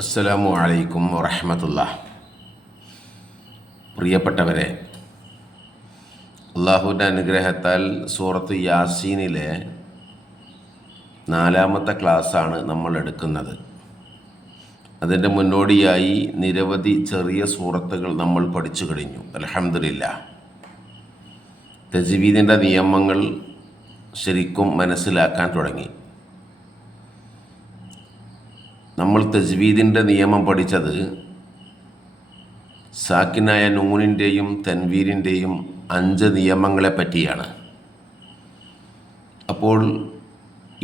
അസ്സലാമു അലൈക്കും വറഹ്മത്തുള്ളാഹി. പ്രിയപ്പെട്ടവരെ, അള്ളാഹുവിൻ്റെ അനുഗ്രഹത്താൽ സൂറത്ത് യാസീനിലെ 4ാമത്തെ ക്ലാസ്സാണ് നമ്മൾ എടുക്കുന്നത്. അതിൻ്റെ മുന്നോടിയായി നിരവധി ചെറിയ സൂറത്തുകൾ നമ്മൾ പഠിച്ചു കഴിഞ്ഞു. അൽഹംദുലില്ലാഹ്. തജ്വീദിൻ്റെ നിയമങ്ങൾ ശരിക്കും മനസ്സിലാക്കാൻ തുടങ്ങി. നമ്മൾ തജ്വീദിൻ്റെ നിയമം പഠിച്ചത് സാക്കിനായ നൂനിൻ്റെയും തൻവീരിൻ്റെയും 5 നിയമങ്ങളെ പറ്റിയാണ്. അപ്പോൾ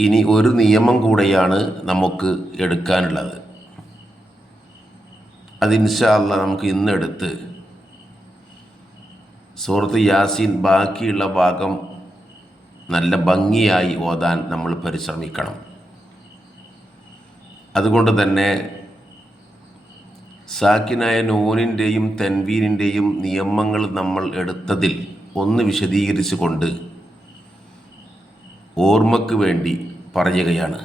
ഇനി ഒരു നിയമം കൂടെയാണ് നമുക്ക് എടുക്കാനുള്ളത്. അത് ഇൻഷാ അല്ലാഹ് നമുക്ക് ഇന്നെടുത്ത് സൂറത്ത് യാസീൻ ബാക്കിയുള്ള ഭാഗം നല്ല ഭംഗിയായി ഓതാൻ നമ്മൾ പരിശ്രമിക്കണം. അതുകൊണ്ട് തന്നെ സാക്കിനായ നൂനിൻ്റെയും തൻവീനിൻ്റെയും നിയമങ്ങൾ നമ്മൾ എടുത്തതിൽ ഒന്ന് വിശദീകരിച്ചു കൊണ്ട് ഓർമ്മയ്ക്ക് വേണ്ടി പറയുകയാണ്.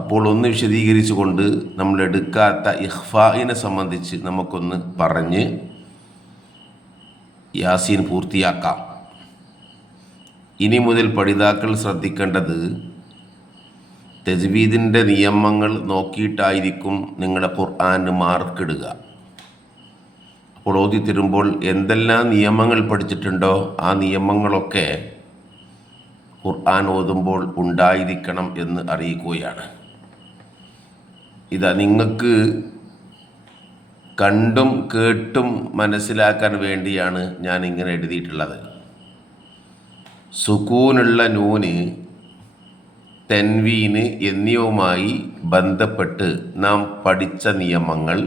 അപ്പോൾ ഒന്ന് വിശദീകരിച്ചു കൊണ്ട് നമ്മൾ എടുക്കാത്ത ഇഖ്ഫാഇനെ സംബന്ധിച്ച് നമുക്കൊന്ന് പറഞ്ഞ് യാസീൻ പൂർത്തിയാക്കാം. ഇനി മുതൽ പഠിതാക്കൾ ശ്രദ്ധിക്കേണ്ടത്, തജ്വീദിൻ്റെ നിയമങ്ങൾ നോക്കിയിട്ടായിരിക്കും നിങ്ങളുടെ ഖുർആന് മാർക്കിടുക. അപ്പോൾ ഓതി തരുമ്പോൾ എന്തെല്ലാം നിയമങ്ങൾ പഠിച്ചിട്ടുണ്ടോ ആ നിയമങ്ങളൊക്കെ ഖുർആൻ ഓതുമ്പോൾ ഉണ്ടായിരിക്കണം എന്ന് അറിയിക്കുകയാണ്. ഇതാ നിങ്ങൾക്ക് കണ്ടും കേട്ടും മനസ്സിലാക്കാൻ വേണ്ടിയാണ് ഞാൻ ഇങ്ങനെ എഴുതിയിട്ടുള്ളത്. സുക്കൂനുള്ള നൂന്, തൻവീന് എന്നിവയുമായി ബന്ധപ്പെട്ട് നാം പഠിച്ച നിയമങ്ങൾ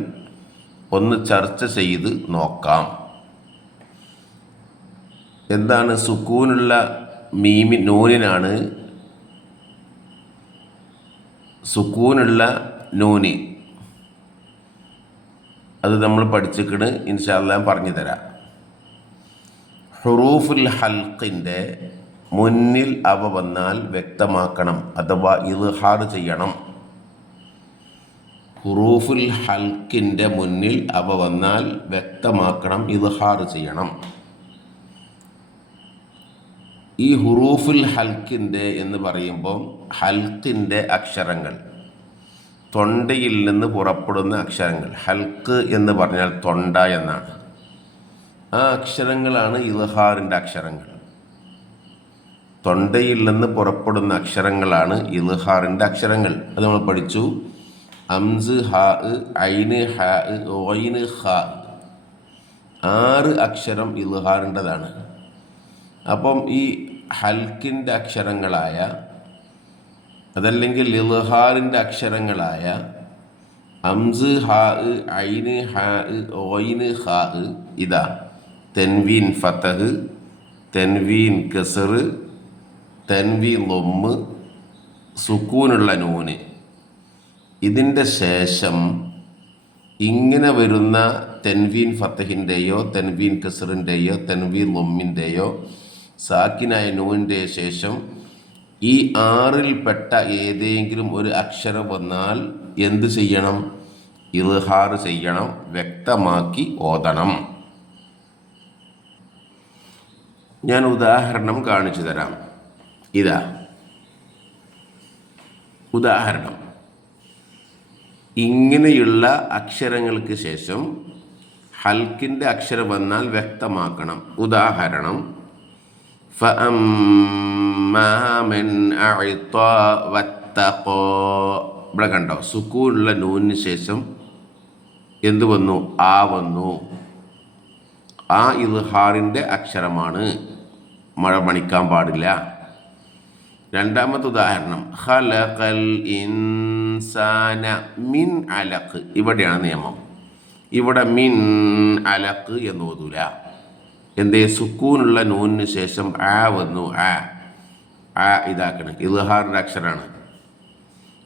ഒന്ന് ചർച്ച ചെയ്ത് നോക്കാം. എന്താണ് സുക്കൂനുള്ള നൂനിനാണ് സുക്കൂനുള്ള നൂന്. അത് നമ്മൾ പഠിച്ചിക്കണ്, ഇൻഷാ അല്ലാഹ് പറഞ്ഞു തരാം. ഹുറൂഫുൽ ഹൽഖിൻ്റെ മുന്നിൽ അവ വന്നാൽ വ്യക്തമാക്കണം, അഥവാ ഇദ്ഹാർ ചെയ്യണം. ഹുറൂഫുൽ ഹൽക്കിൻ്റെ മുന്നിൽ അവ വന്നാൽ വ്യക്തമാക്കണം, ഇദ്ഹാർ ചെയ്യണം. ഈ ഹുറൂഫുൽ ഹൽക്കിൻ്റെ എന്ന് പറയുമ്പോൾ ഹൽക്കിൻ്റെ അക്ഷരങ്ങൾ, തൊണ്ടയിൽ നിന്ന് പുറപ്പെടുന്ന അക്ഷരങ്ങൾ. ഹൽക്ക് എന്ന് പറഞ്ഞാൽ തൊണ്ട എന്നാണ്. ആ അക്ഷരങ്ങളാണ് ഇദ്ഹാറിൻ്റെ അക്ഷരങ്ങൾ. തൊണ്ടയിൽ നിന്ന് പുറപ്പെടുന്ന അക്ഷരങ്ങളാണ് ഇദ്ഹാറിൻ്റെ അക്ഷരങ്ങൾ. അത് നമ്മൾ പഠിച്ചു. അംസ്, ഹാ, ഐന്, ഹാ, ഓയിന്, ഹാ, 6 അക്ഷരം ഇദ്ഹാറിൻ്റെതാണ്. അപ്പം ഈ ഹൽക്കിൻ്റെ അക്ഷരങ്ങളായ, അതല്ലെങ്കിൽ ഇദ്ഹാറിൻ്റെ അക്ഷരങ്ങളായ അംസ്, ഹാ, ഐന്, ഹാ, ഓയിന്, ഹാ, ഇതാ തൻവീൻ ഫതഹ്, തൻവീൻ കസർ, തൻവീൻ ലൊമ്മ്, സുക്കൂനുള്ള നൂന്. ഇതിൻ്റെ ശേഷം ഇങ്ങനെ വരുന്ന തൻവീൻ ഫതഹിൻ്റെയോ തൻവീൻ കസറിൻ്റെയോ തൻവീൻ ലൊമ്മിൻ്റെയോ സാക്കിനായ നൂനിൻ്റെ ശേഷം ഈ 6ൽപ്പെട്ട ഏതെങ്കിലും ഒരു അക്ഷരം വന്നാൽ എന്ത് ചെയ്യണം? ഇദ്ഹാർ ചെയ്യണം, വ്യക്തമാക്കി ഓതണം. ഞാൻ ഉദാഹരണം കാണിച്ചു തരാം. ഇതാ ഉദാഹരണം. ഇങ്ങനെയുള്ള അക്ഷരങ്ങൾക്ക് ശേഷം ഹൽക്കിൻ്റെ അക്ഷരം വന്നാൽ വ്യക്തമാക്കണം. ഉദാഹരണം, ഫഅമ്മാ മൻ അഅ്താ വത്തഖാ. ഇവിടെ കണ്ടോ, സുക്കൂനുള്ള നൂനിന് ശേഷം എന്ത് വന്നു? ആ വന്നു. ആ ഇദ്ഹാറിൻ്റെ അക്ഷരമാണ്, മഴ മണിക്കാൻ പാടില്ല. രണ്ടാമത്തെ ഉദാഹരണം, ഖലഖൽ ഇൻസാന മിൻ അലഖ്. ഇവിടെയാണ് നിയമം. ഇവിടെ മിൻ അലഖ് എന്ന് ഓതൂല. എന്തേ? സുക്കൂനുള്ള നൂനിന് ശേഷം ആ വന്നു. ആ ഇതാക്കണം, ഇദ്ഹാറിൻ്റെ അക്ഷരമാണ്.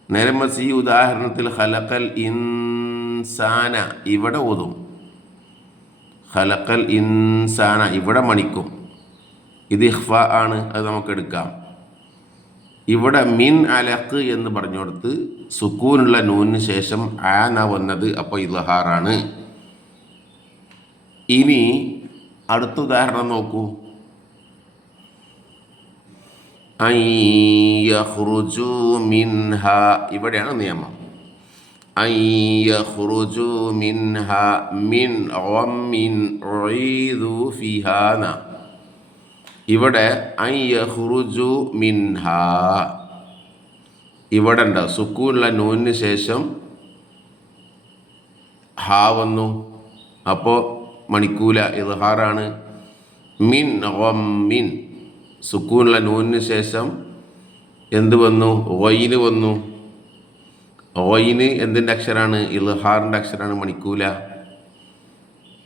നേരെ മറിച്ച് ഈ ഉദാഹരണത്തിൽ ഖലഖൽ ഇൻസാന ഇവിടെ ഓതും. ഖലഖൽ ഇൻസാന ഇവിടെ മണിക്കും. ഇത് ഇഖ്ഫ ആണ്, അത് നമുക്ക് എടുക്കാം. ഇവിടെ മിൻ അലഖ് എന്ന് പറഞ്ഞുകൊടുത്ത് സുക്കൂനുള്ള നൂനിന് ശേഷം ആന വന്നത്, അപ്പോൾ ഇദ്ഹാറാണ്. ഇനി അടുത്ത ഉദാഹരണം നോക്കൂ. അയ്യഖ്റുജു മിൻഹ, ഇവിടെയാണ് നിയമം. അയ്യഖ്റുജു മിൻഹ മിൻ ഗമ്മിൻ ഉഈദു ഫിഹാന. ഇവിടെ അയ്യഖ്റുജു മിൻഹ, ഇവിടെ ഉണ്ട് സുക്കൂനുള്ള നൂനിന് ശേഷം ഹാ വന്നു, അപ്പോൾ മണിക്കൂല, ഇദ്ഹാറാണ്. മിൻ ഗമ്മിൻ, സുക്കൂനുള്ള നൂനിന് ശേഷം എന്ത് വന്നു? ഗൈന് വന്നു. ഗൈന് എന്തിൻ്റെ അക്ഷരാണ്? ഇദ്ഹാറിൻ്റെ അക്ഷരാണ്, മണിക്കൂല.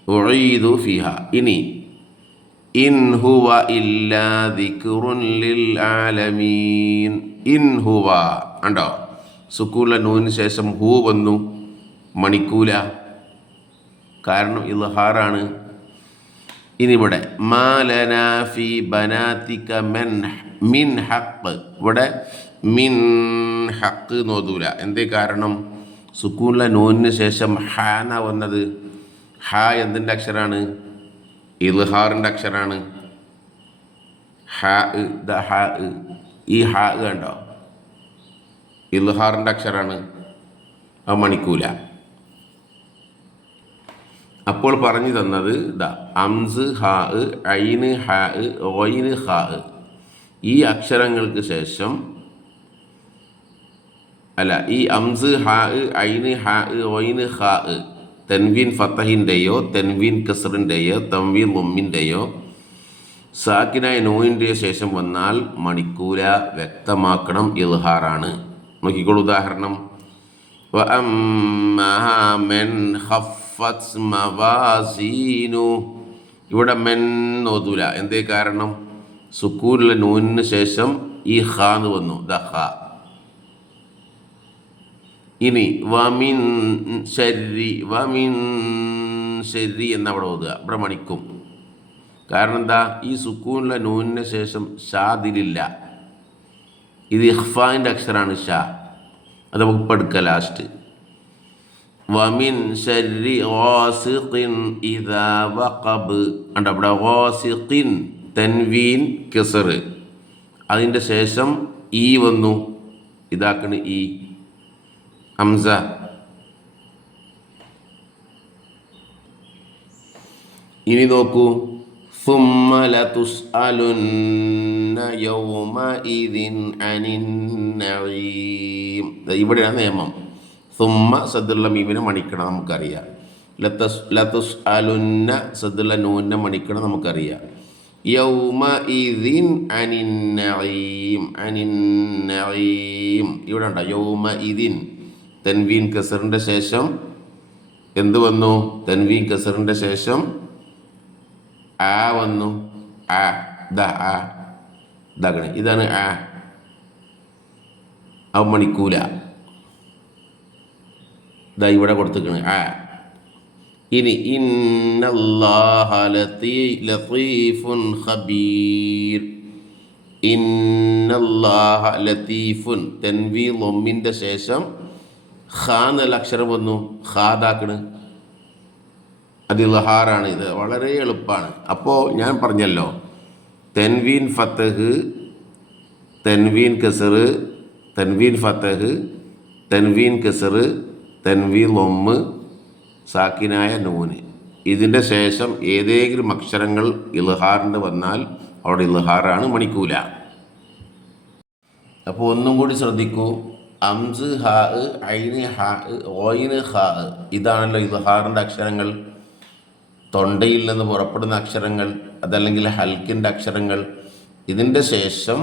ഉഈദു ഫിഹ. ഇനി ഇൻ ഹുവ ഇല്ലാ ദിക്റുൻ ലിൽ ആലമീൻ. ഇൻ ഹുവ ഉണ്ടോ? സുക്കൂനുള്ള നൂനിന് ശേഷം ഹു വന്നു, മണിക്കൂല, കാരണം ഇദ്ഹാറാണ്. ഇനി ഇവിടെ മാലനാ ഫി ബനാതിക മിൻ ഹഖ്, ഇവിടെ മിൻ ഹഖ് നോദൂല. എന്തേ കാരണം? സുക്കൂനുള്ള നൂനിന് ശേഷം ഹാന വന്നത്. ഹ എന്തിൻ്റെ അക്ഷരാണ്? ഇദ്ഹാറിൻ്റെ അക്ഷരാണ്. ഈ ഹ കണ്ടോ? ഇദ്ഹാറിൻ്റെ അക്ഷരാണ്, അത് മണിക്കൂല. അപ്പോൾ പറഞ്ഞു തന്നത് ഇതാ, അംസ് ഹാ, ഐന് ഹാ, ഗൈന് ഹാ, ഈ അക്ഷരങ്ങൾക്ക് ശേഷം അല്ല, ഈ അംസ് ഹാ, ഐന് ഹാ, ഗൈന് ഹാ തെൻവീൻ ഫത്തഹിൻ്റെയോ തെൻവീൻ കസറിൻ്റെയോ തൻവീൻ ലമ്മിൻ്റെയോ സാക്കിനായ നൂനിൻ്റെയോ ശേഷം വന്നാൽ മണിക്കൂല, വ്യക്തമാക്കണം, ഇദ്ഹാറാണ്. നോക്കിക്കോളൂ ഉദാഹരണം. വഅമ്മാ മൻ ഖഫ്ഫത് മവാസീനു, ഇവിടെ മെൻ ഓതൂല. എന്തേ കാരണം? സുക്കൂനുള്ള നൂനിന് ശേഷം ഈ ഖാ എന്ന് വന്നു, ദ ഖാ. ഇനി വമിൻ ശരി എന്നവിടെ ഓതുക, ഇവിടെ മണിക്കും. കാരണം എന്താ? ഈ സുക്കൂനുള്ള നൂനിന് ശേഷം ഷാദിലില്ല, ഇത് ഇഖ്ഫാൻ്റെ അക്ഷരാണ് ഷാ. അത് നമുക്ക് ഇപ്പോൾ എടുക്കുക ലാസ്റ്റ്. വമിൻ ശരി ഗാസിഖിൻ ഇദാ വഖബ്, ഉണ്ട് അവിടെ ഗാസിഖിൻ തൻവീൻ കസർ, അതിൻ്റെ ശേഷം ഈ വന്നു, ഇതാക്കണ് ഈ ഹംസ. ഇനി നോക്കൂ. ثم لتسألن يومئذ عن النعيم. ഇവിടെയാണ് നിയമം. സുമ്മ സദ്ദുള്ള മീമിനെ മണിക്കണം, നമുക്കറിയാം. ലതുസ്അലുന്ന സദ്ദുള്ള നൂനെ മണിക്കണം, നമുക്കറിയാം. യൗമഇദിൻ അനിൻ നഈം, അനിൻ നഈം. ഇവിടെ ഉണ്ടോ? യൗമഇദിൻ തൻവീൻ കസറിൻ്റെ ശേഷം എന്ത് വന്നു? തൻവീൻ കസറിൻ്റെ ശേഷം ആ വന്നു. ആ ഇതാകണേ, ഇതാണ് ആ, അവ മണിക്കൂല. ഇതാ ഇവിടെ കൊടുത്തിക്കണ് ആ. ഇനി ഇന്നല്ലാഹ ലതീഫുൻ ഖബീർ. ഇന്നല്ലാഹ ലതീഫുൻ, തൻവീൻ ലമ്മിൻ്റെ ശേഷം ഖാ എന്നുള്ള അക്ഷരം വന്നു, ഖാദാക്കണ്, അത് ഇദ്ഹാറാണ്. ഇത് വളരെ എളുപ്പമാണ്. അപ്പോൾ ഞാൻ പറഞ്ഞല്ലോ, തെൻവീൻ ഫത്തഹ്, തെൻവീൻ കസർ, തെൻവീൻ ഫത്തഹ്, തെൻവീൻ കസർ, തെൻവീൻ ലൊമ്മ്, സാക്കിനായ നൂന്, ഇതിൻ്റെ ശേഷം ഏതെങ്കിലും അക്ഷരങ്ങൾ ഇദ്ഹാറിൻ്റെ വന്നാൽ അവിടെ ഇദ്ഹാറാണ്, മണിക്കൂല. അപ്പോൾ ഒന്നും കൂടി ശ്രദ്ധിക്കൂ. അംസ് ഹാ, ഐന് ഹാ, ഗൈന് ഹാ, ഇതാണല്ലോ ഇദ്ഹാറിൻ്റെ അക്ഷരങ്ങൾ. തൊണ്ടയിൽ നിന്ന് പുറപ്പെടുന്ന അക്ഷരങ്ങൾ, അതല്ലെങ്കിൽ ഹൽക്കിൻ്റെ അക്ഷരങ്ങൾ. ഇതിൻ്റെ ശേഷം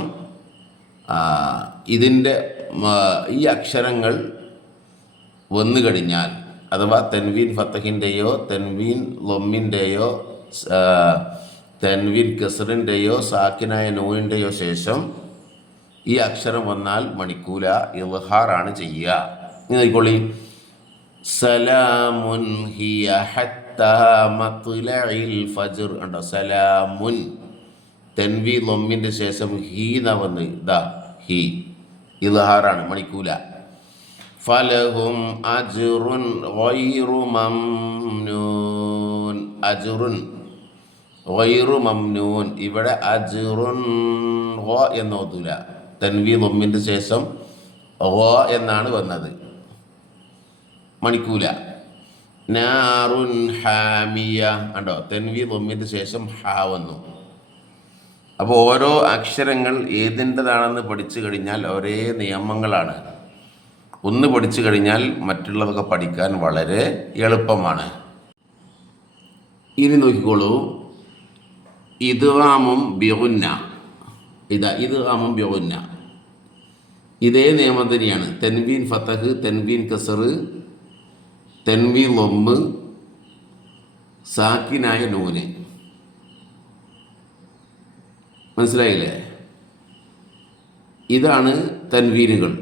ഈ അക്ഷരങ്ങൾ വന്നു കഴിഞ്ഞാൽ, അഥവാ തെൻവീൻ ഫത്തഹിൻ്റെയോ തെൻവീൻ ലൊമ്മിൻ്റെയോ തെൻവീൻ കസറിൻ്റെയോ സാക്കിനായ നൂനിൻ്റെയോ ശേഷം ഈ അക്ഷരം വന്നാൽ മണിക്കൂല, ഇദ്ഹാറാണ് ചെയ്യുക. ഇനി നോക്കിക്കോളി. സലാമുൻ ഹിയ ഹത്താ മത്ലഇൽ ഫജ്ർ. ഉണ്ടോ? സലാമുൻ, തെൻവീൻ ലൊമ്മിൻ്റെ ശേഷം ഹീ എന്നാ വന്ന്, ഇതാ ഹീ. ഇദ്ഹാറാണ്, മണിക്കൂല. ഫലഹും അജ്റുൻ ഗൈറു മംനൂൻ. അജ്റുൻ ഗൈറു മംനൂൻ. ഇവിടെ അജ്റുൻ ഗ എന്ന് ഓതൂല, തൻവീൻ ദമ്മിൻ്റെ ശേഷം ഗ എന്നാണ് വന്നത്, മണിക്കൂല. നാറുൻ ഹാമിയ കണ്ടോ, തൻവീൻ ദമ്മിൻ്റെ ശേഷം ഹ വന്നു. അപ്പോൾ ഓരോ അക്ഷരങ്ങൾ ഏതിൻ്റെതാണെന്ന് പഠിച്ചു കഴിഞ്ഞാൽ ഒരേ നിയമങ്ങളാണ്. ഒന്ന് പഠിച്ചു കഴിഞ്ഞാൽ മറ്റുള്ളതൊക്കെ പഠിക്കാൻ വളരെ എളുപ്പമാണ്. ഇനി നോക്കിക്കോളൂ, ഇദ്ഗാമും ബിഗുന്ന. ഇദ്ഗാമും ബിഗുന്ന ഇതേ നിയമം തന്നെയാണ്. തൻവീൻ ഫതഹ്, തൻവീൻ കസർ, തൻവീൻ ലൊമ്മ്, സാക്കിനായ നൂന്. മനസ്സിലായില്ലേ? ഇതാണ് തൻവീനുകൾ.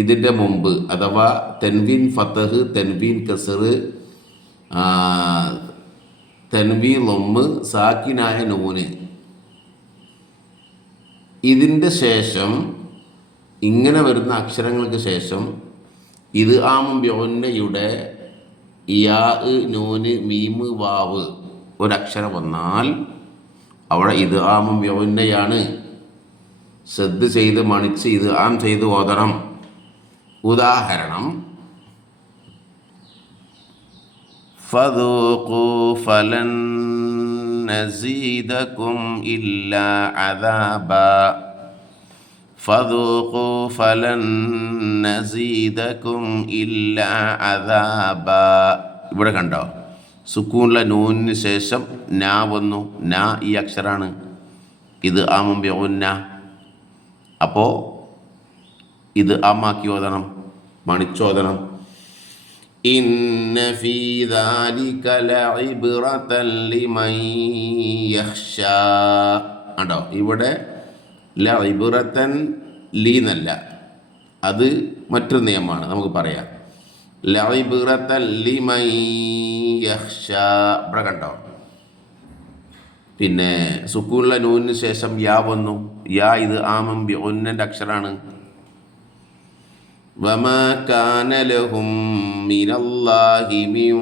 ഇതിൻ്റെ മുമ്പ് അഥവാ തൻവീൻ ഫതഹ്, തൻവീൻ കസർ, തൻവീൻ ലൊമ്മ്, സാക്കിനായ നൂന്. ഇതിൻ്റെ ശേഷം ഇങ്ങനെ വരുന്ന അക്ഷരങ്ങൾക്ക് ശേഷം ഇദ്ഗാമും ബിഗുന്നയുടെ യാ, നൂന്, മീമ്, വാവ് ഒരക്ഷരം വന്നാൽ അവിടെ ഇദ്ഗാമും ബിഗുന്നയാണ്. ശ്രദ്ധ ചെയ്ത് മണിച്ച് ഇദ്ഗാം ചെയ്ത് ഓതണം. ഉദാഹരണം, ഫദൂഖൂ ഫലൻ നസീദകും ഇല്ലാ അദാബാ. ഫദൂഖൂ ഫലൻ നസീദകും ഇല്ലാ അദാബാ. ഇവിടെ കണ്ടോ, സുക്കൂനുള്ള നൂനിന് ശേഷം നാ വന്നു. നാ ഈ അക്ഷരാണ്, ഇദ്ഗാമും ബിഗുന്ന. അപ്പോൾ ഇത് ആമാക്കി ഓതണം, മണിച്ചോദനം. ഇന്ന ഫീ ദാലിക ലഇബ്റതൻ ലിമൻ യഖ്ശാ. കണ്ടോ, ഇവിടെ ലഇബ്റതൻ ലീ എന്നല്ല, അത് മറ്റൊരു നിയമമാണ്, നമുക്ക് പറയാം. ലഇബ്റതൻ ലിമൻ യഖ്ശാ. ഇവിടെ കണ്ടോ, പിന്നെ സുക്കൂനുള്ള നൂനിന് ശേഷം യാ വന്നു. യാ ഇദ്ഗാമും ബിഗുന്നൻ്റെ അക്ഷരാണ്. വമാ കാന ലഹും മിനല്ലാഹി മിൻ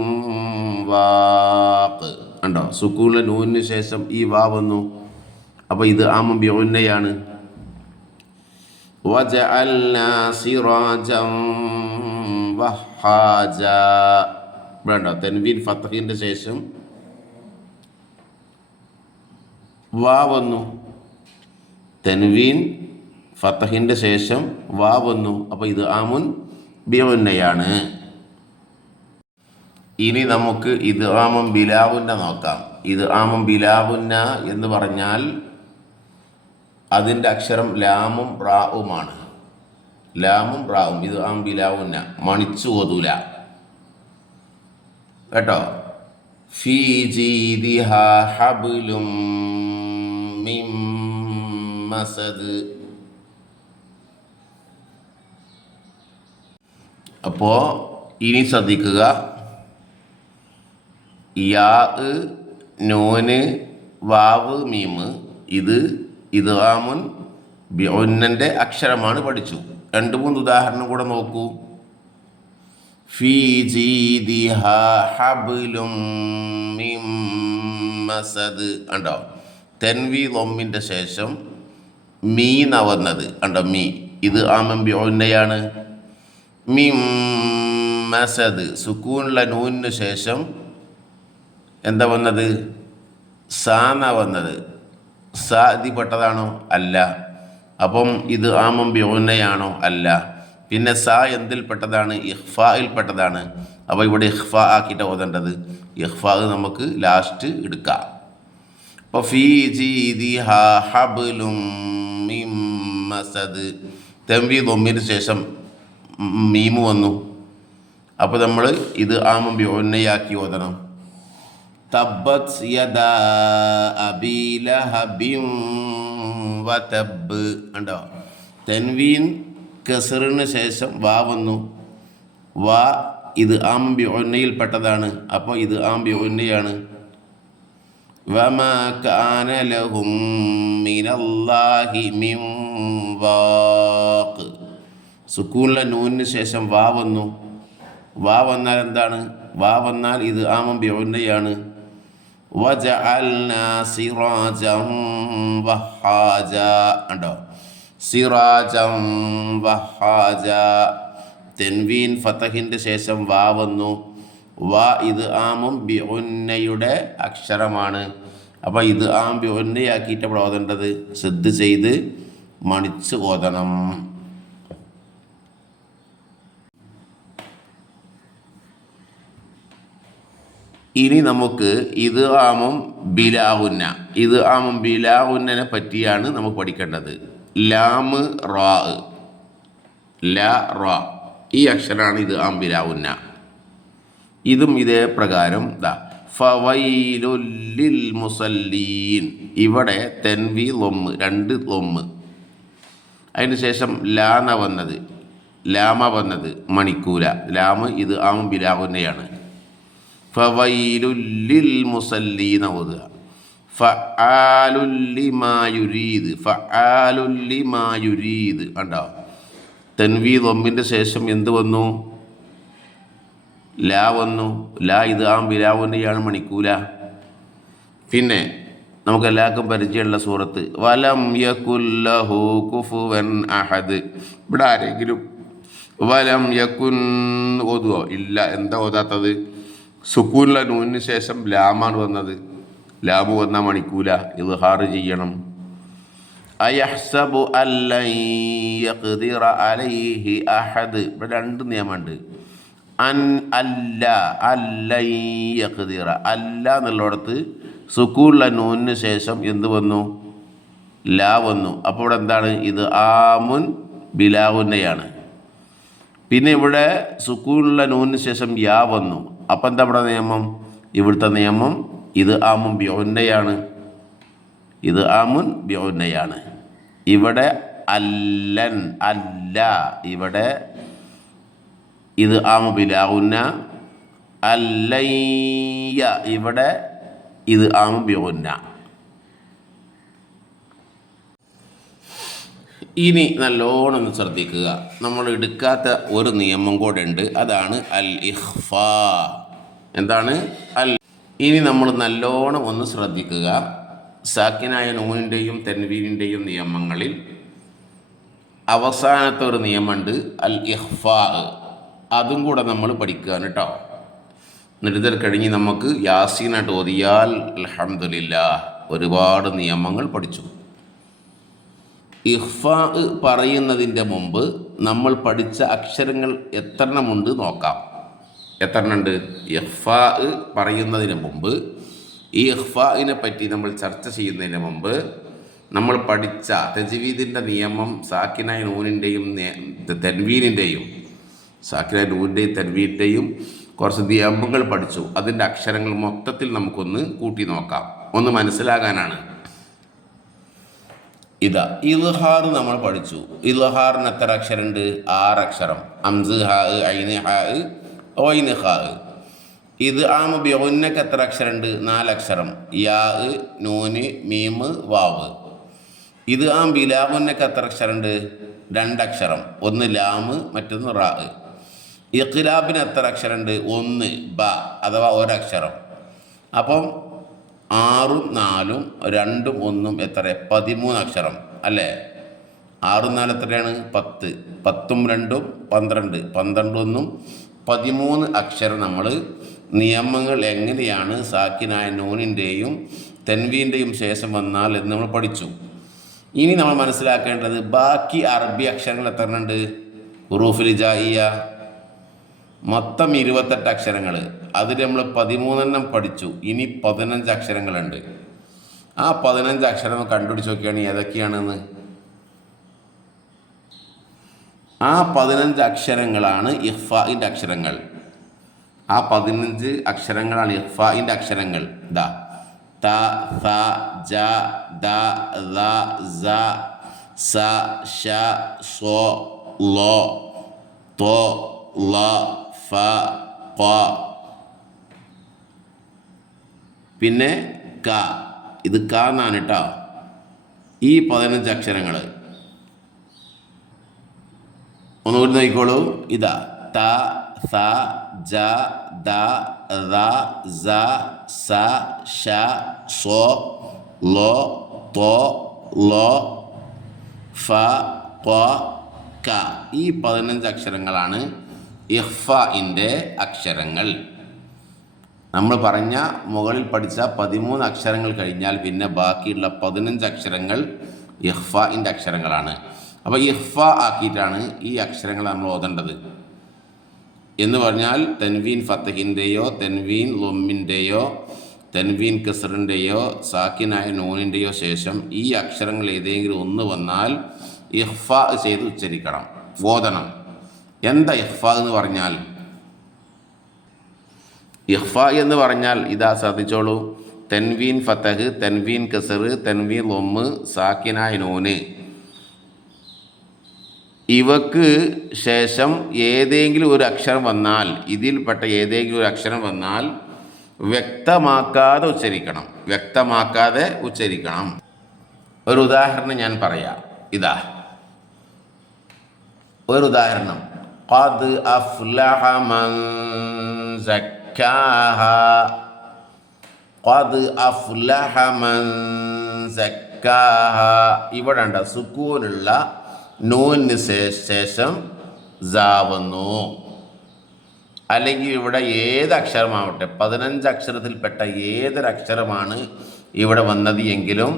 വാഖ്. കണ്ടോ, സുക്കൂനുള്ള നൂനിന് ശേഷം ഈ വാ വന്നു. അപ്പോൾ ഇദ്ഗാമും ബിഗുന്നയാണ്. വജഅൽനാ സിറാജൻ വഹാജാ. ഇവിടെ കണ്ടോ, തൻവീൻ ഫതഹിൻ്റെ ശേഷം വാ വന്നു. തൻവീൻ ഫതഹിൻ്റെ ശേഷം വാ വന്നു. അപ്പോൾ ഇദ്ഗാമുൻ ബിഗുന്നയാണ്. ഇനി നമുക്ക് ഇദ്ഗാമും ബിലാഗുന്ന നോക്കാം. ഇദ്ഗാമും ബിലാഗുന്ന എന്ന് പറഞ്ഞാൽ അതിൻ്റെ അക്ഷരം ലാമും റാവുമാണ്. ലാമും റാവും. ഇദ്ഗാം ബിലാഗുന്ന, മണിച്ചു ഓതൂല കേട്ടോ. ഫീ ജീദിഹാ ഹബ്ലും മിൻ മസദ്. അപ്പോൾ ഇനി ശ്രദ്ധിക്കുക, യാ, നൂന്, വാവ്, മീമ്, ഇത് ഇദ്ഗാമുൻ ബിഗുന്നൻ്റെ അക്ഷരമാണ്. പഠിച്ചു. 2-3 ഉദാഹരണം കൂടെ നോക്കൂ. ഫീ ജീദിഹാ ഹബ്ലും മിൻ മസദ്. കണ്ടോ, തൻവീൻ ലൊമ്മിൻ്റെ ശേഷം മീന വന്നത്. കണ്ടോ, മീ ഇദ്ഗാമും ബിഗുന്നയാണ്. മിൻ മസദ്, സുക്കൂനുള്ള നൂനിന് ശേഷം എന്താ വന്നത്? സാന വന്നത്. സാ ഇതിൽപ്പെട്ടതാണോ? അല്ല. അപ്പം ഇദ്ഗാമും ബിഗുന്നയാണോ? അല്ല. പിന്നെ സാ എന്തിൽപ്പെട്ടതാണ്? ഇഖ്ഫായിൽപ്പെട്ടതാണ്. അപ്പോൾ ഇവിടെ ഇഖ്ഫാ ആക്കിയിട്ട് ഓതേണ്ടത്. ഇഖ്ഫാ നമുക്ക് ലാസ്റ്റ് എടുക്കാം. അപ്പോൾ ഫീ ജീദിഹാ ഹബ്ലും മിൻ മസദ്, തൻവീൻ ദമ്മിന് ശേഷം മീമ് വന്നു. അപ്പോൾ നമ്മൾ ഇദ്ഗാമും ബിഗുന്നയാക്കി ഓതണം. തബ്ബത് യദാ അബീ ലഹബിൻ വതബ്. കണ്ടോ, തൻവീൻ കസറിന് ശേഷം വാ വന്നു. വാ ഇദ്ഗാം ബിഗുന്നയിൽപ്പെട്ടതാണ്. അപ്പോൾ ഇദ്ഗാം ബിഗുന്നയാണ്. വമാ കാന ലഹും മിനല്ലാഹി മിൻ വാഖ്. സുക്കൂനിലെ നൂനിന് ശേഷം വാ വന്നു. വാ വന്നാൽ എന്താണ്? വാ വന്നാൽ ഇത് ആമും ബിഉന്നയാണ്. വജഅൽനാ സിറാജം വഹാജ ഉണ്ടോ? സിറാജം വഹാജ. തെൻവീൻ ഫതഹിൻ്റെ ശേഷം വാ വന്നു. വാ ഇത് ആമും ബിഉന്നയുടെ അക്ഷരമാണ്. അപ്പോൾ ഇത് ആം ബിഉന്നയാക്കിയിട്ട് അവിടെ ഓതേണ്ടത് ശ്രദ്ധ ചെയ്ത് മണിച്ച് ഓതണം. ഇനി നമുക്ക് ഇത് ആമും ബിലാഉന്ന, ഇത് ആമും ബിലാഉന്നനെ പറ്റിയാണ് നമുക്ക് പഠിക്കേണ്ടത്. ലാമ് റാ, ലാ റാ, ഈ അക്ഷരമാണ് ഇത് ആം ബിലാഉന്ന. ഇതും ഇതേ പ്രകാരം ഫവൈലുൽ ലിൽ മുസല്ലീൻ. ഇവിടെ തെൻവി ലൊമ്മ്, രണ്ട് ലൊമ്മ്. അതിന് ശേഷം ലാന വന്നത്, ലാമ വന്നത് മണിക്കൂല. ലാമ് ഇത് ആമും ബിലാഉന്നയാണ്. ഫവൈലുൽ ലിൽ മുസല്ലീന ഓതുക. ഫആലുൽ ലിമാ യുരീദ്, ഫആലുൽ ലിമാ യുരീദ് കണ്ടോ? തൻവീ ദമ്മിൻ്റെ ശേഷം എന്ത് വന്നു? ലാ വന്നു. ലാ ഇത് ആം ബിലാവുന്നയാണ് മണിക്കൂല. പിന്നെ നമുക്ക് എല്ലാവർക്കും പരിചയമുള്ള സൂറത്ത് വലം യകുല്ലഹു കുഫുവൻ അഹദ്. ഇവിടെ ആരെങ്കിലും വലം യകുൻ ഓതുവോ? ഇല്ല. എന്താ ഓതാത്തത്? സുക്കൂനിലെ നൂനിന് ശേഷം ലാമാണ് വന്നത്. ലാമു വന്നാൽ മണിക്കൂല, ഇദ്ഹാർ ചെയ്യണം. അയഹ്സബു അല്ലൻ യഖ്ദിറ അലൈഹി അഹദ്. ഇവിടെ രണ്ട് നിയമമുണ്ട്. അല്ല, അല്ലൻ യഖ്ദിറ, അല്ല എന്നുള്ളിടത്ത് സുക്കൂനിലെ നൂനിന് ശേഷം എന്ത് വന്നു? ലാ വന്നു. അപ്പോൾ ഇവിടെ എന്താണ്? ഇത് ആമുൻ ബിലാഉന്നയാണ്. പിന്നെ ഇവിടെ സുക്കൂനിലെ നൂനിന് ശേഷം യാ വന്നു. അപ്പം എന്താ ഇവിടെ നിയമം? ഇവിടുത്തെ നിയമം ഇത് ആമുൻ ബിഉന്നയാണ്. ഇത് ആമുൻ ബിഉന്നയാണ്. ഇവിടെ അല്ലൻ, അല്ല. ഇവിടെ ഇത് ആമു ബിലാഉന്ന. അല്ലയ്യ, ഇവിടെ ഇത് ആമു ബിഉന്ന. ഇനി നല്ലോണം ഒന്ന് ശ്രദ്ധിക്കുക. നമ്മൾ എടുക്കാത്ത ഒരു നിയമം കൂടെ ഉണ്ട്. അതാണ് അൽ ഇഖ്ഫാ. എന്താണ്? ഇനി നമ്മൾ നല്ലോണം ഒന്ന് ശ്രദ്ധിക്കുക. സാക്കിനായ നൂനിൻ്റെയും തെൻവീനിൻ്റെയും നിയമങ്ങളിൽ അവസാനത്തെ ഒരു നിയമമുണ്ട്, അൽ ഇഖ്ഫാ. അതും കൂടെ നമ്മൾ പഠിക്കുകയാണ് കേട്ടോ. എന്നിട്ട് കഴിഞ്ഞ് നമുക്ക് യാസീനായിട്ട് ഓതിയാൽ അൽഹംദുലില്ലാഹ് ഒരുപാട് നിയമങ്ങൾ പഠിച്ചു. ഇഖ്ഫാ പറയുന്നതിൻ്റെ മുമ്പ് നമ്മൾ പഠിച്ച അക്ഷരങ്ങൾ എത്രണ്ണമുണ്ട് നോക്കാം. എത്രണ്ണമുണ്ട്? ഇഖ്ഫാ പറയുന്നതിന് മുമ്പ്, ഈ ഇഖ്ഫാഇനെ പറ്റി നമ്മൾ ചർച്ച ചെയ്യുന്നതിന് മുമ്പ് നമ്മൾ പഠിച്ച തജ്വീദിൻ്റെ നിയമം സാക്കിനായ നൂനിൻ്റെയും തൻവീനിൻ്റെയും, സാക്കിനായ നൂനിൻ്റെയും തൻവീനിൻ്റെയും കുറച്ച് നിയമങ്ങൾ പഠിച്ചു. അതിൻ്റെ അക്ഷരങ്ങൾ മൊത്തത്തിൽ നമുക്കൊന്ന് കൂട്ടി നോക്കാം, ഒന്ന് മനസ്സിലാകാനാണ്. ഇതാ ഇദ്ഹാർ നമ്മൾ പഠിച്ചു. ഇദ്ഹാറിന് എത്ര അക്ഷരമുണ്ട്? 6 അക്ഷരം. അംസ്, ഹാ, ഐന്, ഹാ, ഓയിന്, ഹാ. ഇത് ആമു ബിഉന്നക്ക് എത്ര അക്ഷരമുണ്ട്? 4 അക്ഷരം. യാ, നൂന്, മീമ്, വാവ്. ഇത് ആം ബിലാഉന്നക്ക് എത്ര അക്ഷരമുണ്ട്? 2 അക്ഷരം. ഒന്ന് ലാമ്, മറ്റൊന്ന് റാ. ഇഖ്ലാബിന് എത്ര അക്ഷരമുണ്ട്? 1 ബ, അഥവാ ഒരക്ഷരം. അപ്പം 6ഉം 4ഉം 2ഉം 1ഉം എത്ര? 13 അക്ഷരം അല്ലേ? 6ഉം 4 എത്രയാണ്? 10. 10ഉം 2ഉം 12. 12 1ഉം 13 അക്ഷരം. നമ്മൾ നിയമങ്ങൾ എങ്ങനെയാണ് സാക്കിനായ നൂനിൻ്റെയും തൻവീൻ്റെയും ശേഷം വന്നാൽ എന്ന് നമ്മൾ പഠിച്ചു. ഇനി നമ്മൾ മനസ്സിലാക്കേണ്ടത് ബാക്കി അറബി അക്ഷരങ്ങൾ എത്ര ഉണ്ട്? ഹുറൂഫുൽ ഹിജായിയ മൊത്തം 28 അക്ഷരങ്ങൾ. അതിൽ നമ്മൾ 13 പഠിച്ചു. ഇനി 15 അക്ഷരങ്ങളുണ്ട്. ആ 15 അക്ഷരം കണ്ടുപിടിച്ച് നോക്കിയാണ് ഏതൊക്കെയാണെന്ന്. ആ 15 അക്ഷരങ്ങളാണ് ഇഖ്ഫാഇൻ്റെ അക്ഷരങ്ങൾ. ആ 15 അക്ഷരങ്ങളാണ് ഇഖ്ഫാഇൻ്റെ അക്ഷരങ്ങൾ. ദാ ത, ഥ, ജ, ദ, ള, സ, സ, ശ, സോ, ലോ, തോ, ള, ഫ, ഖ. പിന്നെ ക. ഇത് ക എന്നാണ് കേട്ടോ. ഈ 15 അക്ഷരങ്ങൾ. ഒന്നുകൂടി നോക്കിക്കോളൂ. ഇതാ ത സ ജ ദ റ സ സ ഷ സോ ലോ തോ ലോ ഫ ഖ ക. ഈ 15 അക്ഷരങ്ങളാണ് ഇഖ്ഫാഇൻ്റെ അക്ഷരങ്ങൾ. നമ്മൾ പറഞ്ഞ മുകളിൽ പഠിച്ച 13 അക്ഷരങ്ങൾ കഴിഞ്ഞാൽ പിന്നെ ബാക്കിയുള്ള 15 അക്ഷരങ്ങൾ ഇഖ്ഫാഇൻ്റെ അക്ഷരങ്ങളാണ്. അപ്പോൾ ഇഖ്ഫാ ആക്കിയിട്ടാണ് ഈ അക്ഷരങ്ങൾ നമ്മൾ ഓതേണ്ടത്. എന്ന് പറഞ്ഞാൽ തൻവീൻ ഫത്തഹിൻ്റെയോ തൻവീൻ ലൊമ്മിൻ്റെയോ തൻവീൻ കസറിൻ്റെയോ സാക്കിനായ നൂനിൻ്റെയോ ശേഷം ഈ അക്ഷരങ്ങൾ ഏതെങ്കിലും ഒന്ന് വന്നാൽ ഇഖ്ഫാ ചെയ്ത് ഉച്ചരിക്കണം, ഓതണം. എന്താ ഇഖ്ഫാ എന്ന് പറഞ്ഞാൽ? ഇഖ്ഫാ എന്ന് പറഞ്ഞാൽ ഇതാ ശ്രദ്ധിച്ചോളൂ. തൻവീൻ ഫത്തഹ്, തൻവീൻ കസർ, തൻവീൻ ലൊമ്മ്, സാക്കിനായ നൂന്, ഇവക്ക് ശേഷം ഏതെങ്കിലും ഒരു അക്ഷരം വന്നാൽ, ഇതിൽപ്പെട്ട ഏതെങ്കിലും ഒരു അക്ഷരം വന്നാൽ വ്യക്തമാക്കാതെ ഉച്ചരിക്കണം, വ്യക്തമാക്കാതെ ഉച്ചരിക്കണം. ഒരു ഉദാഹരണം ഞാൻ പറയാം. ഇതാ ഒരു ഉദാഹരണം. ഖദ് അഫ്ലഹ മൻ സക്കാഹ. ഖദ് അഫ്ലഹ മൻ സക്കാഹ. ഇവിടെ ഉണ്ട് സുക്കൂനുള്ള നൂന് ശേഷം വന്നു. അല്ലെങ്കിൽ ഇവിടെ ഏത് അക്ഷരമാവട്ടെ, 15 അക്ഷരത്തിൽപ്പെട്ട ഏതൊരക്ഷരമാണ് ഇവിടെ വന്നത് എങ്കിലും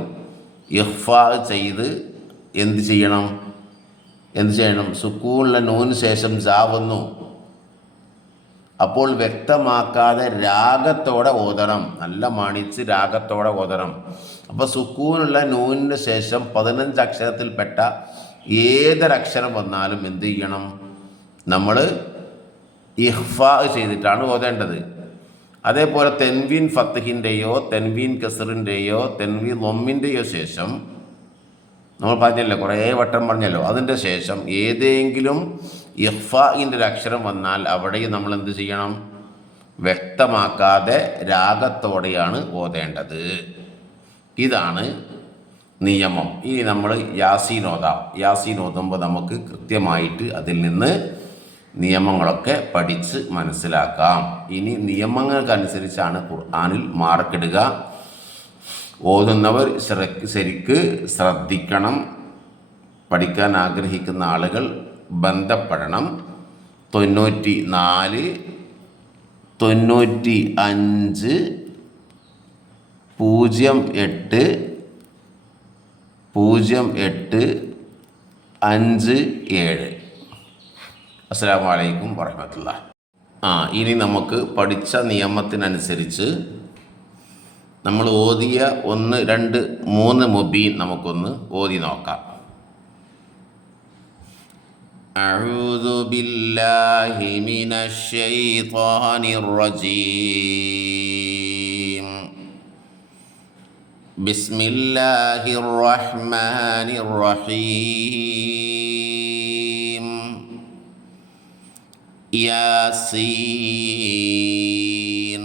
ഇഖ്ഫാ ചെയ്ത് എന്ത് ചെയ്യണം? സുക്കൂണിലെ നൂന് ശേഷം വന്നു. അപ്പോൾ വ്യക്തമാക്കാതെ രാഗത്തോടെ ഓതണം, നല്ല മണിച്ച് രാഗത്തോടെ ഓതണം. അപ്പോൾ സുക്കൂനുള്ള നൂനിന് ശേഷം 15 അക്ഷരത്തിൽപ്പെട്ട ഏതൊരക്ഷരം വന്നാലും എന്ത് ചെയ്യണം? നമ്മൾ ഇഖ്ഫാ ചെയ്തിട്ടാണ് ഓതേണ്ടത്. അതേപോലെ തെൻവീൻ ഫത്തഹിൻ്റെയോ തെൻവീൻ കസറിൻ്റെയോ തെൻവീൻ ലൊമ്മിൻ്റെയോ ശേഷം നമ്മൾ പറഞ്ഞല്ലോ, കുറേ വട്ടം പറഞ്ഞല്ലോ, അതിൻ്റെ ശേഷം ഏതെങ്കിലും ഇഖ്ഫാഇൻ്റെ ഒരു അക്ഷരം വന്നാൽ അവിടെയും നമ്മൾ എന്ത് ചെയ്യണം? വ്യക്തമാക്കാതെ രാഗത്തോടെയാണ് ഓതേണ്ടത്. ഇതാണ് നിയമം. ഇനി നമ്മൾ യാസീൻ ഓതാം. യാസീൻ ഓതുമ്പോൾ നമുക്ക് കൃത്യമായിട്ട് അതിൽ നിന്ന് നിയമങ്ങളൊക്കെ പഠിച്ച് മനസ്സിലാക്കാം. ഇനി നിയമങ്ങൾക്കനുസരിച്ചാണ് ഖുർആനിൽ മാർക്കിടുക. ഓതുന്നവർ ശരിക്ക് ശ്രദ്ധിക്കണം. പഠിക്കാൻ ആഗ്രഹിക്കുന്ന ആളുകൾ ബന്ധപ്പെടണം. 94 95 08 58 അസ്സലാമു അലൈക്കും വറഹ്മത്തുള്ളാഹി. ഇനി നമുക്ക് പഠിച്ച നിയമത്തിനനുസരിച്ച് നമ്മൾ ഓതിയ 1 2 3 മുബീൻ നമുക്കൊന്ന് ഓതി നോക്കാം. അഊദു ബില്ലാഹി മിനശ് ശൈത്വാനിർ റജീം. ബിസ്മില്ലാഹിർ റഹ്മാനിർ റഹീം. യാസീൻ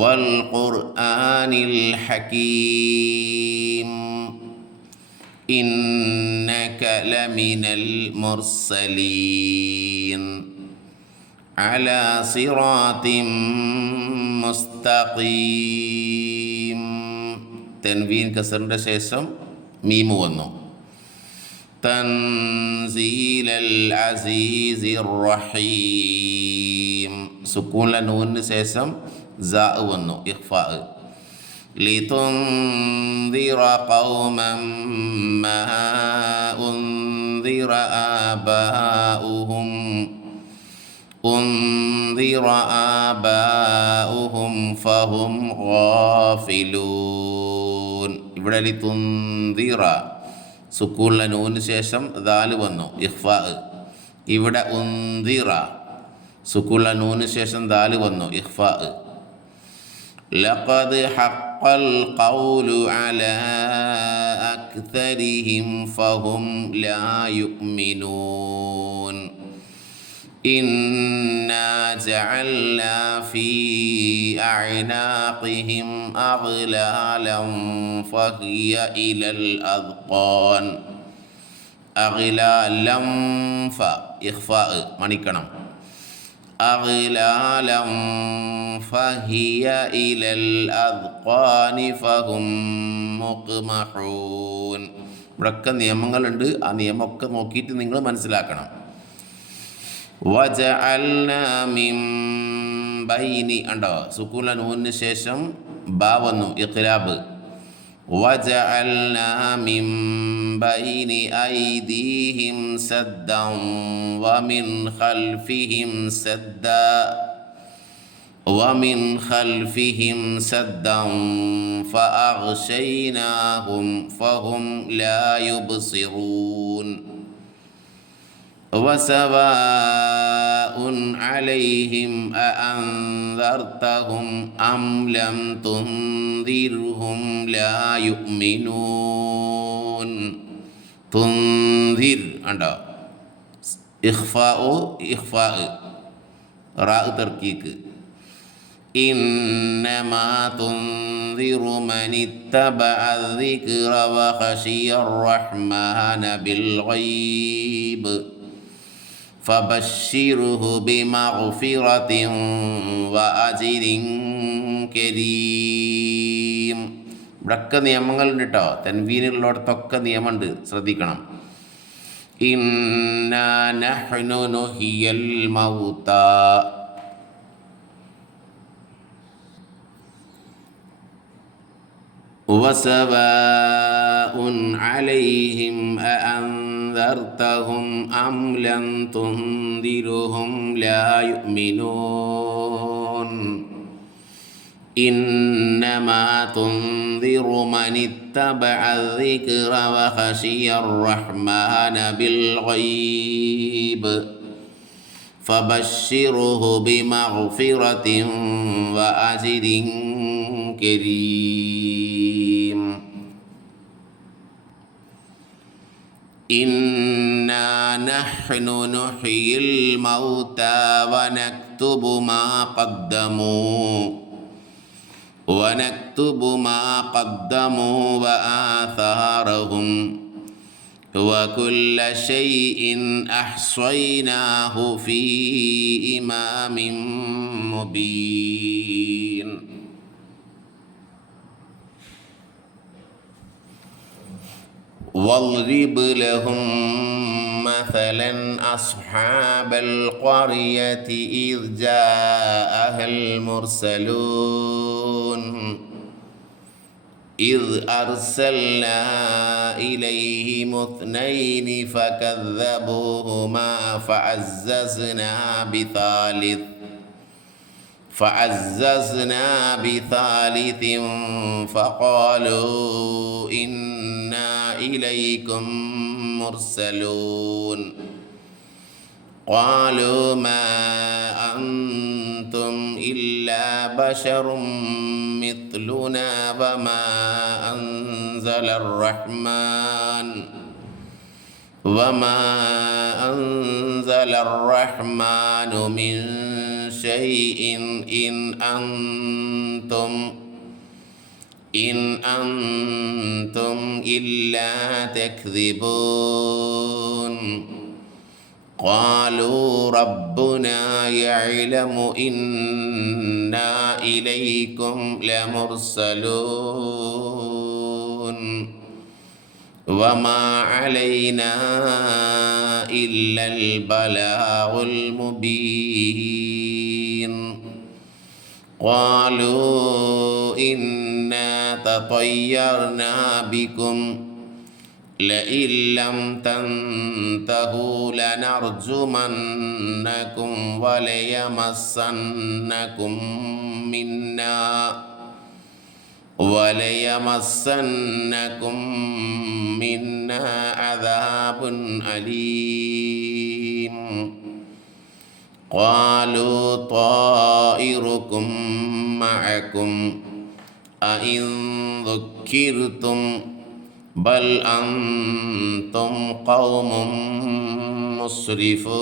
വൽ ഖുർആനിൽ ഹകീം. ഇന്നക ലമിനൽ മുർസലീൻ അലാ സിറാത്തിൻ മുസ്തഖീം. തൻവീൻ കസറിൻ്റെ ശേഷം മീമ് വന്നു. തൻസീലൽ അസീസിർ റഹീം. സുക്കൂനിലെ നൂനിന് ശേഷം വന്നു, ഇഖ്ഫാ. ലിതുൻദിറ ഖൗമൻ മാ ഉൻദിറ ആബാഉഹും ഫഹും ഗാഫിലൂൻ. ഇവിടെ ലിതുൻദിറ സുക്കൂനിലെ നൂനിന് ശേഷം വന്നു, ഇഖ്ഫാ. ഇവിടെ ഉൻദിറ സുക്കൂനിലെ നൂനിന് ശേഷം വന്നു, ഇഖ്ഫാ. ലഖദ് ഹഖൽ ഖൗലു അലാ അക്തരിഹിം ഫഹും ലാ യുഅ്മിനൂൻ. ഇന്നാ ജഅൽനാ ഫീ അഅ്നാഖിഹിം അഗ്ലാലൻ ഫഹിയ ഇലൽ അദ്ഖാൻ അഗ്ലാലം ഫ ഇഖ്ഫാ മണിക്കണം. അഗ്ലാലം ഫഹിയ ഇലൽ അദ്ഖാനി ഫഹും മുഖ്മഹൂൻ. ഇവിടെയൊക്കെ നിയമങ്ങളുണ്ട്. ആ നിയമമൊക്കെ നോക്കിയിട്ട് നിങ്ങൾ മനസ്സിലാക്കണം. വജഅൽനാ മിൻ ബൈനി ഉണ്ടോ, സുക്കൂന നൂനിന് ശേഷം ബാ വന്നു, ഇഖ്ലാബ്. വജഅൽനാ മിൻ ബൈനി ഐദീഹിം സദ്ദൻ വമിൻ ഖൽഫിഹിം സദ്ദാ ومن خلفهم سدا فأغشيناهم فهم لا يبصرون وسواء عليهم أأنذرتهم أم لم تنذرهم لا يؤمنون. تنذر عندها إخفاء راء تركيك. إنما تنذر من اتبع الذكر وخشي الرحمن بالغيب فبشره بمغفرة وأجر كريم. ഇവിടൊക്കെ നിയമങ്ങളുണ്ട് കേട്ടോ. തൻവീനുള്ളിടത്തൊക്കെ നിയമമുണ്ട്, ശ്രദ്ധിക്കണം. ഇന്നാ നഹ്നു നുഹ്യിൽ മൗതാ وسواء عليهم أأنذرتهم أم لم تنذرهم لا يؤمنون. إنما تنذر من اتبع الذكر وخشي الرحمن بالغيب فبشره بمغفرة وأجر كريم. إنا نحن نحيي الموتى ونكتب ما قدموا وآثارهم وكل شيء أحصيناه في إمام مبين. واضرب لهم مثلا أصحاب القرية إذ جاءها المرسلون إذ أرسلنا إليهم اثنين فكذبوهما فعززنا بثالث فقالوا إنا إليكم مرسلون قالوا ما أنتم إلا بشر مثلنا وما أنزل الرحمن من شيء إن أنتم إلا تكذبون قالوا ربنا يعلم إنا إليكم لمرسلون وما علينا إلا البلاغ المبين قالوا إنا تطيرنا بكم لئن لم تنتهوا لنرجمنكم وليمسنكم منا عذاب أليم قالوا طائركم معكم أئن ذكرتم بل أنتم قوم مسرفون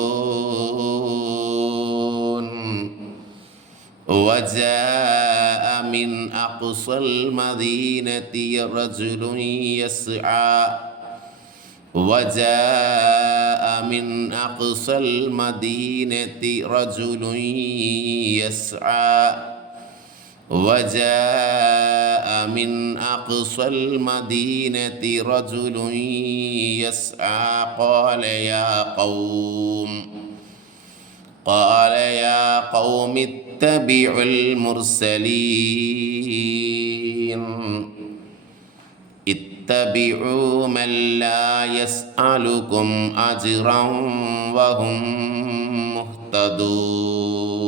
وجاء من أقصى المدينة رجل يسعى وجاء من أقصى المدينة رجل يسعى وجاء من أقصى المدينة رجل يسعى قال يا قوم اتبعوا المرسلين اتبعوا من لا يسألكم أجرا وهم مهتدون.